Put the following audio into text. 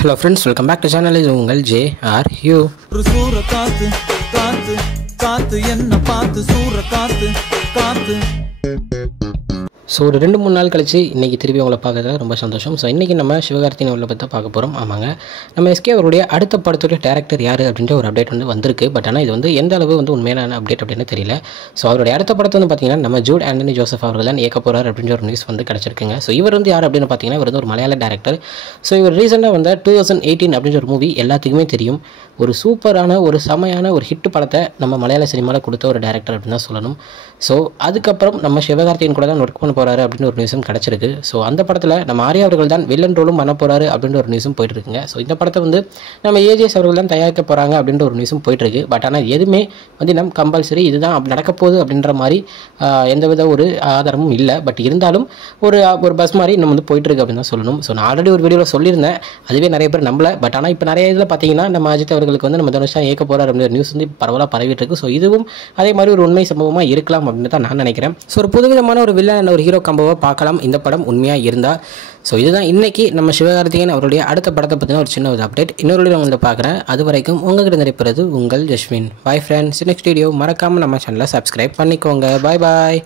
Hello friends, welcome back to channel. Is ungal JRU. சூற காத்து காத்து காத்து என்ன பார்த்து சூற காத்து காத்து. ஸோ ஒரு 2-3 நாள் கழிச்சு இன்றைக்கி திருப்பி உங்களை பார்க்கறதுல ரொம்ப சந்தோஷம். ஸோ இன்றைக்கி நம்ம சிவகார்த்திகேயன் அவர்களை பற்றி பார்க்க போகிறோம். ஆமாங்க, நம்ம எஸ்கே அவருடைய அடுத்த படத்துடைய டேரக்டர் யார் அப்படின்ற ஒரு அப்டேட் வந்திருக்கு. பட் ஆனால் இது எந்த அளவு உண்மையான அப்டேட் அப்படின்னு தெரியல. ஸோ அவருடைய அடுத்த படத்தை பார்த்தீங்கன்னா நம்ம ஜூட் ஆண்டனி ஜோசப் அவர்கள் தான் இயக்க போகிறார் அப்படின்ற ஒரு நியூஸ் கிடச்சிருக்குங்க. ஸோ இவர் யார் அப்படின்னு பார்த்தீங்கன்னா இவர் ஒரு மலையாள டேரக்டர். ஸோ இவர் ரீசெண்டாக 2018 அப்படின்ற ஒரு மூவி எல்லாத்துக்குமே தெரியும். ஒரு சூப்பரான ஒரு செமையான ஒரு ஹிட் படத்தை நம்ம மலையாள சினிமாவில் கொடுத்த ஒரு டேரக்டர் அப்படின்னு தான் சொல்லணும். ஸோ அதுக்கப்புறம் நம்ம சிவகார்த்திகேயன் கூட தான் ஒர்க் பண்ண போகிறாரு அப்படின்னு ஒரு நியூஸும் கிடச்சிருக்கு. ஸோ அந்த படத்தில் நம்ம ஆர்யா அவர்கள் தான் வில்லன் ரோலும் பண்ண போகிறாரு அப்படின்ற ஒரு நியூஸும் போயிட்டுருக்குங்க. ஸோ இந்த படத்தை நம்ம ஏஜிஎஸ் அவர்கள் தான் தயாரிக்க போகிறாங்க அப்படின்ற ஒரு நியூஸும் போயிட்டுருக்கு. பட் ஆனால் எதுவுமே நம்ம கம்பல்சரி இதுதான் நடக்க போகுது அப்படின்ற மாதிரி எந்தவித ஒரு ஆதாரமும் இல்லை. பட் இருந்தாலும் ஒரு பஸ் மாதிரி நம்ம போயிட்டுருக்கு அப்படின்னு தான் சொல்லணும். ஸோ நான் ஆல்ரெடி ஒரு வீடியோவில் சொல்லியிருந்தேன், அதுவே நிறைய பேர் நம்பலை. பட் ஆனால் இப்போ நிறைய இதில் பார்த்தீங்கன்னா நம்ம அஜித் அவர்களுக்கு நம்ம தனுஷா இயக்க போகிறார் அப்படின்ற நியூஸ் பரவலாக பரவிட்டு இருக்கு. ஸோ இதுவும் அதே மாதிரி ஒரு உண்மை சம்பவமாக இருக்கலாம் அப்படின்னு தான் நான் நினைக்கிறேன். ஸோ ஒரு புதுவிதமான ஒரு வில்லன் ஒரு ஹீரோ கம்பவை பார்க்கலாம் இந்த படம் உண்மையாக இருந்தால். ஸோ இதுதான் இன்னைக்கு நம்ம சிவகார்த்திகேயன் அவருடைய அடுத்த படத்தை பற்றின ஒரு சின்ன ஒரு அப்டேட். இன்னொரு நான் பார்க்குறேன். அது வரைக்கும் உங்ககிட்ட நிறைப்பது உங்கள் Jaswin. Bye friends. Next video மறக்காமல் நம்ம சேனலை சப்ஸ்கிரைப் பண்ணிக்கோங்க. பாய் பாய்.